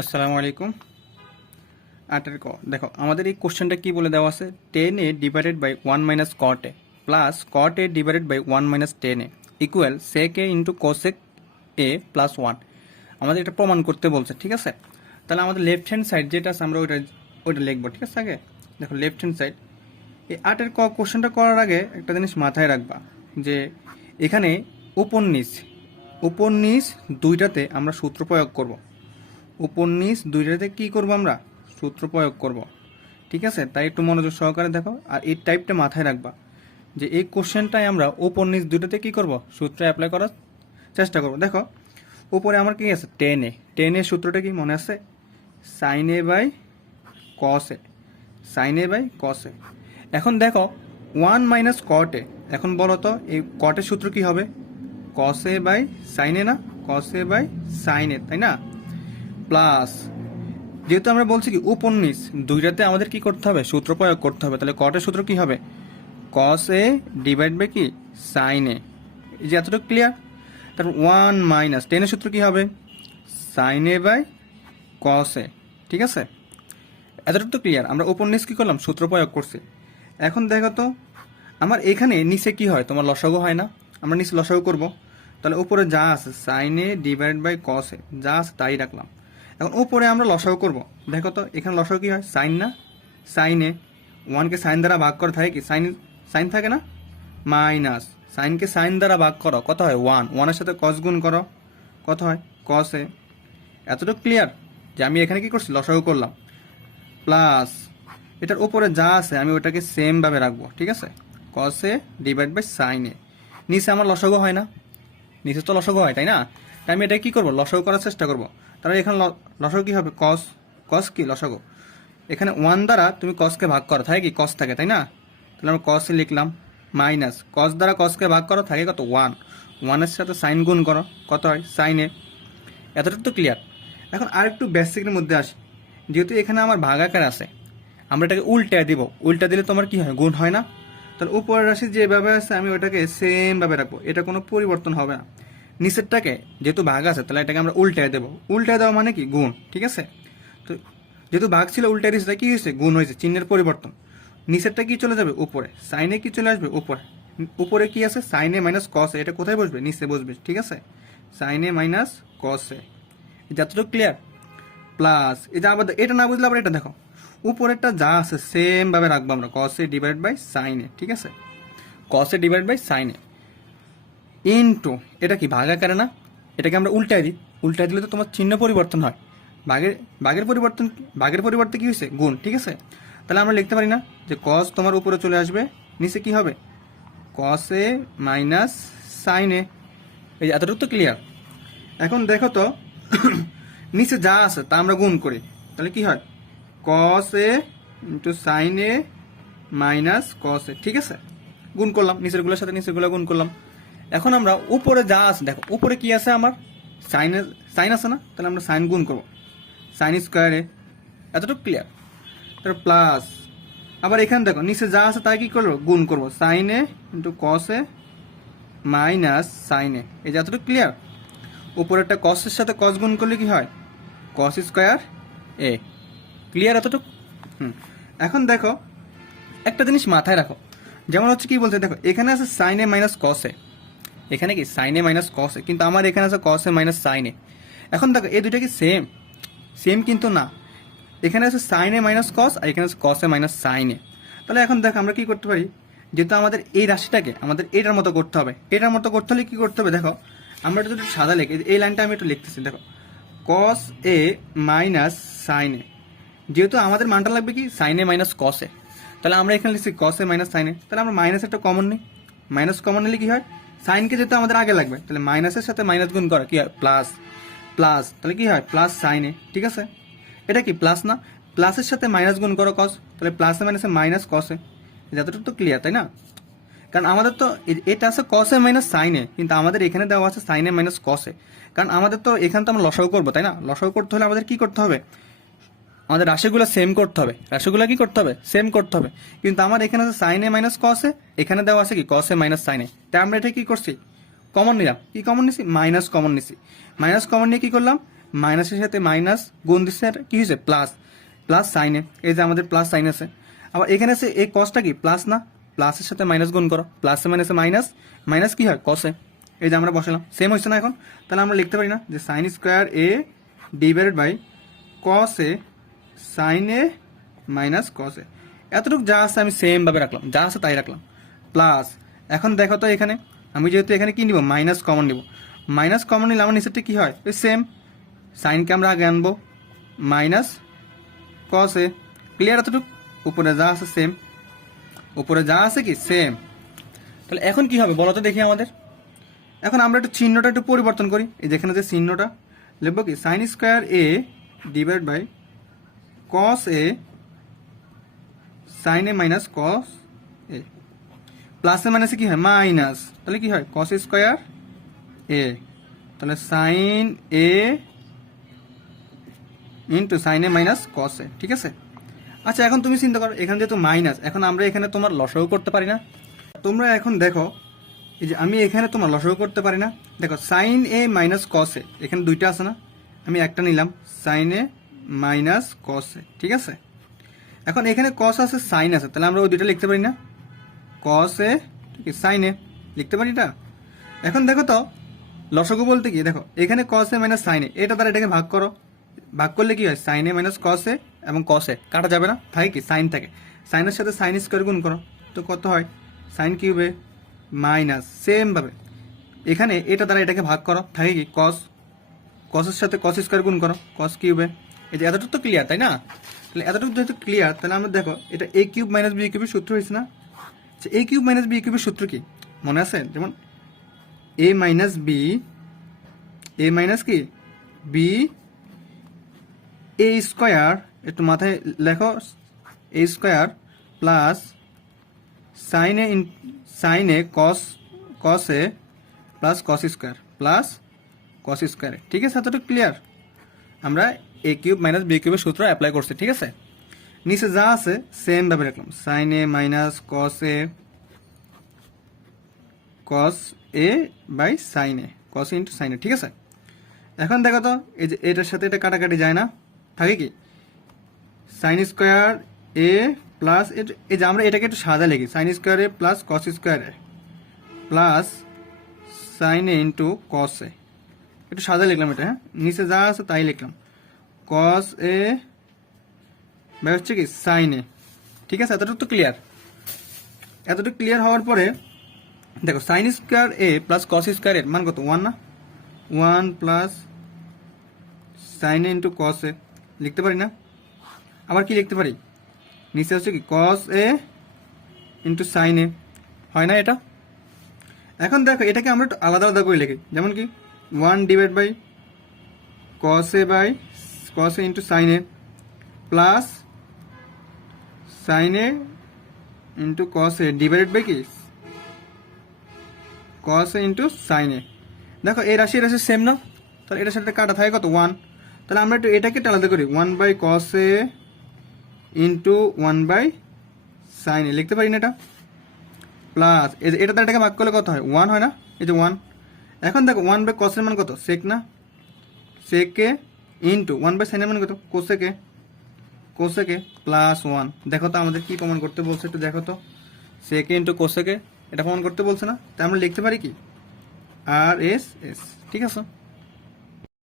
আসসালামু আলাইকুম। 8 ক দেখো আমাদের এই কোশ্চেনটা কি বলে দেওয়া আছে 10a divided by 1 minus cot a plus cot a divided by 1 minus 10a equal sec a into cosec a plus 1। আমাদের এটা প্রমাণ করতে বলছে, ঠিক আছে। তাহলে আমাদের লেফট হ্যান্ড সাইড যেটা আছে আমরা ওইটা লিখবো, ঠিক আছে। আগে দেখো লেফট হ্যান্ড সাইড এই 8 ক কোশ্চেনটা করার আগে একটা জিনিস মাথায় রাখবা যে এখানে উপর নিচ দুইটাতে আমরা সূত্র প্রয়োগ করব। উপর নিচ দুইটাতে কি করব, আমরা সূত্র প্রয়োগ করব, ঠিক আছে। তাই একটু মনোযোগ সহকারে দেখো আর এই টাইপটা মাথায় রাখবা যে এই কোশ্চেনটাই আমরা উপর নিচ দুইটাতে কি করব, সূত্র অ্যাপ্লাই করার চেষ্টা করব। দেখো উপরে আমার কি আছে 10a সূত্রটা কি মনে আছে, sin a by cos a, sin a by cos a। এখন দেখো 1 মাইনাস cot a, এখন বলো তো এই cot এর সূত্র কি হবে, cos a by sin a না, cos a by sin a, তাই না। প্লাস যেহেতু আমরা বলছি কি উপর নিচ দুইটাতে আমাদের কি করতে হবে, সূত্র প্রয়োগ করতে হবে, তাহলে cot এর সূত্র কি হবে, cos a ডিভাইড বাই কি sin a। এই যে এতটুকু ক্লিয়ার। তারপর 1 মাইনাস 10 এর সূত্র কি হবে, sin a by cos a, ঠিক আছে। এতটুকু তো ক্লিয়ার। আমরা উপর নিচ কি করলাম, সূত্র প্রয়োগ করছি। এখন দেখো তো আমার এখানে নিচে কি হয়, তোমার লসাগু হয় না, আমরা নিচে লসাগু করব। তাহলে উপরে যা আছে sin a divide by cos a যা আছে তাই রাখলাম। এখন উপরে আমরা লসাগু করব। দেখো তো এখানে লসাগু কি হয়, সাইন না, সাইন এ 1কে সাইন দ্বারা ভাগ করা থাকে কি সাইন থাকে না, মাইনাস সাইনকে সাইন দ্বারা ভাগ করো কত হয় 1, 1 এর সাথে cos গুণ করো কত হয় cos a। এতটুকু ক্লিয়ার যে আমি এখানে কি করছি, লসাগু করলাম। প্লাস এটার উপরে যা আছে আমি ওটাকে সেম ভাবে রাখবো, ঠিক আছে। cos a divide by sin a। নিচে আমার লসাগু হয় না, নিচে তো লসাগু হয় তাই না, তাই আমি এটা কি করব, লসাগু করার চেষ্টা করব। তাহলে এখানে লসাগু কি হবে, cos কি লসাগু, এখানে 1 দ্বারা তুমি cosকে ভাগ করো থাকে কি cos থাকে তাই না, তাহলে আমরা cos লিখলাম। মাইনাস cos দ্বারা cosকে ভাগ করো থাকে কত 1, 1 এর সাথে sin গুণ করো কত হয় sin a। এতটুকু তো ক্লিয়ার। এখন আরেকটু বেসিকের মধ্যে আসি। যেহেতু এখানে আমার ভাগাকার আছে, আমরা এটাকে উল্টা দিব, উল্টা দিলে তোমার কি হয়, গুণ হয় না। তাহলে উপরের রাশি যেভাবে আছে আমি ওটাকে সেম ভাবে রাখবো, এটা কোনো পরিবর্তন হবে না। নিচেরটাকে যেহেতু ভাগ আছে তাহলে এটাকে আমরা উল্টায় দেবো, উল্টায় দেওয়া মানে কি গুণ, ঠিক আছে। তো যেহেতু ভাগ ছিল উল্টায় দিয়েছে তাই কি হয়েছে, গুণ হয়েছে, চিহ্নের পরিবর্তন। নিচেরটা কি চলে যাবে উপরে, সাইনে কি চলে আসবে উপরে, উপরে কি আছে সাইনে মাইনাস কস এ, এটা কোথায় বসবে, নিচে বসবে, ঠিক আছে। সাইনে মাইনাস কস এ, যতটুকু ক্লিয়ার। প্লাস এই যে আবার এটা না বুঝলে আবার এটা দেখো উপরেরটা যা আছে সেম ভাবে রাখবো আমরা, cos a divide by sin a, ঠিক আছে। cos a divide by sin a into এটা কি ভাগাকারে না, এটাকে আমরা উল্টায় দিই, উল্টায় দিলে তো তোমার চিহ্ন পরিবর্তন হয়। ভাগের পরিবর্তে কি হয়েছে, গুণ, ঠিক আছে। তাহলে আমরা লিখতে পারি না যে cos তোমার উপরে চলে আসবে, নিচে কি হবে cos a minus sin a। এই এতটুকু তো ক্লিয়ার। এখন দেখো তো নিচে যা আছে তা আমরা গুণ করি, তাহলে কি হয় cos a into sin a minus cos a, ঠিক আছে। গুণ করলাম নিচেরগুলোর সাথে নিচেরগুলো গুণ করলাম। এখন আমরা উপরে যা আছে দেখো উপরে কি আছে আমার সাইন আছে না, তাহলে আমরা সাইন গুণ করবো, সাইন স্কোয়ার এ। এতটুকু ক্লিয়ার। তারপর প্লাস আবার এখানে দেখো নিচে যা আছে তাই কি করবো, গুণ করবো, sine A into cos a minus sine A. এই যে এতটুকু ক্লিয়ার। উপরেরটা কসের সাথে কস গুণ করলে কি হয় কস স্কোয়ার এ। ক্লিয়ার এতটুকু। এখন দেখো একটা জিনিস মাথায় রাখো, যেমন হচ্ছে কি বলতে দেখো এখানে আছে সাইন এ মাইনাস কস এ, এখানে কি সাইন এ মাইনাস কস এ, কিন্তু আমার এখানে আছে কস এ মাইনাস সাইন এ। এখন দেখো এই দুইটা কি সেম, সেম কিন্তু না। এখানে আছে সাইন এ মাইনাস কস আর এখানে আছে কস এ মাইনাস সাইন এ। তাহলে এখন দেখো আমরা কি করতে পারি, যেহেতু আমাদের এই রাশিটাকে আমাদের এটার মতো করতে হবে, এটার মতো করতে হলে কি করতে হবে দেখো আমরা এটা যদি সাদা লিখি, এই লাইনটা আমি একটু লিখতেছি দেখো cos a মাইনাস সাইন এ, যেহেতু আমাদের মানটা লাগবে কি সাইন এ মাইনাস কস এ, তাহলে আমরা এখানে লিখছি cos a মাইনাস সাইন এ। তাহলে আমরা মাইনাস একটা কমন নিই, মাইনাস কমন নিলে কি হয় সাইনকে যেহেতু আমাদের আগে লাগবে তাহলে মাইনাসের সাথে মাইনাস গুণ করা কি হয় প্লাস, প্লাস তাহলে কি হয় প্লাস সাইন এ, ঠিক আছে। এটা কি প্লাস না, প্লাসের সাথে মাইনাস গুণ করো কস, তাহলে প্লাসে মাইনাসে মাইনাস কস এ। যতটুকু তো ক্লিয়ার তাই না, কারণ আমাদের তো এটা আছে cos a মাইনাস সাইন এ, কিন্তু আমাদের এখানে দেওয়া আছে সাইন এ মাইনাস cos এ। কারণ আমাদের তো এখানে তো আমরা লসাগু করবো তাই না, লসাগু করতে হলে আমাদের কি করতে হবে, আমাদের রাশিগুলো সেম করতে হবে, রাশিগুলো কি করতে হবে সেম করতে হবে। কিন্তু আমার এখানে আছে সাইন এ মাইনাস cos এ, এখানে দেওয়া আছে কি cos a মাইনাস সাইন এ। তাই আমরা এটা কি করছি কমন নিলাম, কি কমন নিছি মাইনাস কমন নিছি, মাইনাস কমন নিয়ে কি করলাম মাইনাসের সাথে মাইনাস গুণ দিচ্ছে, আর কি হয়েছে প্লাস, প্লাস সাইনে, এই যে আমাদের প্লাস সাইন আছে। আবার এখানে আছে এই কসটা কি প্লাস না, প্লাসের সাথে মাইনাস গুণ করো, প্লাসে মাইনাসে মাইনাস, মাইনাস কি হয় কসে, এই যে আমরা বসালাম, সেম হচ্ছে না এখন। তাহলে আমরা লিখতে পারি না যে sine square A divided by cos A sine A minus cos A, এতটুকু যা আছে আমি সেম ভাবে রাখলাম, যা আছে তাই রাখলাম। প্লাস এখন দেখো তো এখানে আমি যেহেতু এখানে কি নিব মাইনাস কমন নিব, মাইনাস কমন নিলে আমার নিচেরটা কি হয় ওই সেম, সাইনকে আমরা আগে আনবো মাইনাস কস এ, ক্লিয়ার এতটুকু, উপরে যা আছে সেম, উপরে যা আছে কি সেম। তাহলে এখন কি হবে বলো তো দেখি আমাদের, এখন আমরা একটু চিহ্নটা একটু পরিবর্তন করি, এই যেখানে যে চিহ্নটা লিখবো কি sine square A divide by cos A sine A minus cos A, প্লাসে মাইনাসে কি হয় মাইনাস, তাহলে কি হয় কস স্কোয়ার এ, তাহলে sign A into sine A minus cos এ, ঠিক আছে। আচ্ছা এখন তুমি চিন্তা করো এখানে যেহেতু মাইনাস, এখন আমরা এখানে তোমার লসাগু করতে পারি না, তোমরা এখন দেখো এই যে আমি এখানে তোমার লসাগু করতে পারি না, দেখো সাইন এ মাইনাস কস এ, এখানে দুইটা আছে না, আমি একটা নিলাম সাইন এ মাইনাস কস এ, ঠিক আছে। এখন এখানে কস আছে সাইন আছে, তাহলে আমরা ওই দুইটা লিখতে পারি না, কস এ সাইন এ লিখতে পারি এটা। এখন দেখো তো লসাগু বলতে কি, দেখো এখানে কস এ মাইনাস সাইন এ, এটা দ্বারা এটাকে ভাগ করো, ভাগ করলে কি হয় সাইন এ মাইনাস কস এ, এবং কস এ কাটা যাবে না, থাকে কি সাইন থাকে, সাইনের সাথে সাইন স্কোয়ার গুণ করো, তো কত হয় সাইন কিউবে মাইনাস, সেম ভাবে এখানে এটা দ্বারা এটাকে ভাগ করো, থাকে কি কস, কসের সাথে কস স্কোয়ার গুণ করো, কস কিউবে, এই যে এতটুকু তো ক্লিয়ার তাই না। তাহলে এতটুকু যেহেতু ক্লিয়ার, তাহলে আমরা দেখো এটা এ কিউব মাইনাস বি কিউবের সূত্র হয়েছে না, এ কিউব মাইনাস বি কিউবের সূত্র কি মনে আছে, যেমন A minus B, A minus কি বি এ স্কোয়ার, একটু মাথায় লেখো A square plus sine A cos, cos A plus cos square plus cos square, ঠিক আছে এতটুকু ক্লিয়ার। আমরা এ কিউব মাইনাস বি কিউবের সূত্র অ্যাপ্লাই করছি, ঠিক আছে। নিচে যা আছে সেম ভাবে রাখলাম, sine A minus cos A by sine A, cos into sine A, ঠিক আছে। এখন দেখো তো এই যে এটার সাথে এটা কাটাকাটি যায় না, থাকে কি সাইন স্কোয়ার এ প্লাস, এই যে আমরা এটাকে একটু সাদা লিখি সাইন স্কোয়ার এ প্লাস কস স্কোয়ার এ প্লাস সাইন এ ইন্টু কস এ, একটু সাদা লিখলাম এটা, হ্যাঁ নিচে যা আছে তাই লিখলাম, কস এ বাই হচ্ছে কি সাইন এ, ঠিক আছে এতটুকু তো ক্লিয়ার। এতটুকু ক্লিয়ার হওয়ার পরে দেখো সাইন স্কোয়ার এ প্লাস কস স্কোয়ার এর মান কত ওয়ান না, ওয়ান প্লাস সাইন এ ইন্টু কস এ লিখতে পারি না, আবার কি লিখতে পারি নিচে হচ্ছে কি কস এ ইন্টু সাইন এ, হয় না এটা। এখন দেখো এটাকে আমরা একটু আলাদা আলাদা করে লিখি, যেমন কি one divide by cos A into sine a plus sine A into cos a divided by কি কস এ ইন্টু সাইন এ। দেখো এই রাশি সেম না, তাহলে এটার সাথে কাটা থাকে কত ওয়ান, তাহলে আমরা একটু এটাকে আলাদা করি, one by cos A into one by sine A লিখতে পারি না এটা, প্লাস এটা দ্বারা এটাকে ভাগ করলে কত হয় ওয়ান হয় না, এই যে ওয়ান। এখন দেখো ওয়ান বাই কসের মান কত সেক না, সেকে ইন্টু ওয়ান বাই সাইনের মান কত কোসেকে প্লাস ওয়ান। দেখো তো আমাদের কি প্রমাণ করতে বলছে একটু দেখো তো, সেকে ইন্টু কোসেকে এটা প্রমাণ করতে বলছে না, তাই আমরা লিখতে পারি কি আর এস এস, ঠিক আছে।